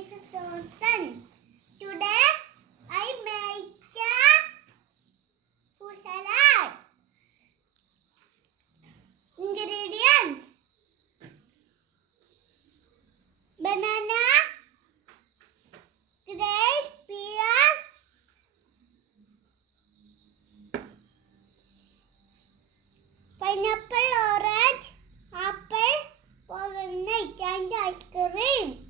Mrs. Johnson. Today I make a fruit salad. Ingredients: banana, grapes, pear, pineapple, orange, apple, pomegranate, and ice cream.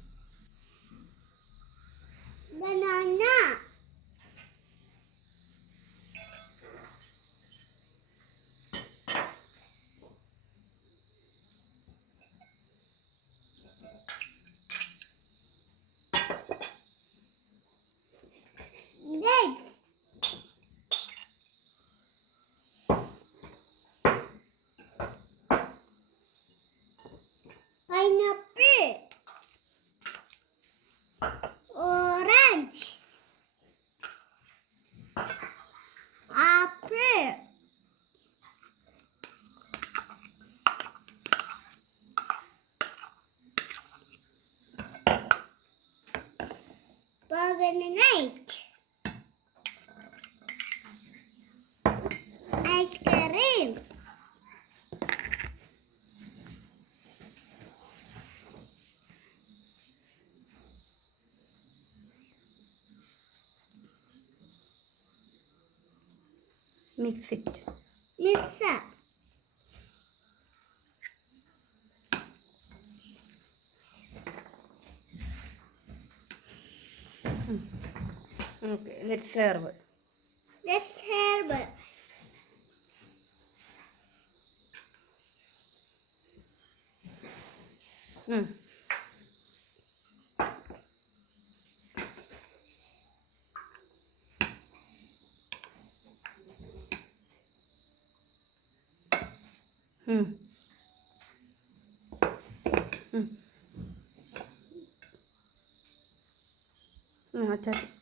Banana, grapes, pineapple, orange, apple, pomegranate, ice cream, Mix it. mix up. Okay, let's serve. Let's herb. Hmm. Hmm. Hmm. अच्छा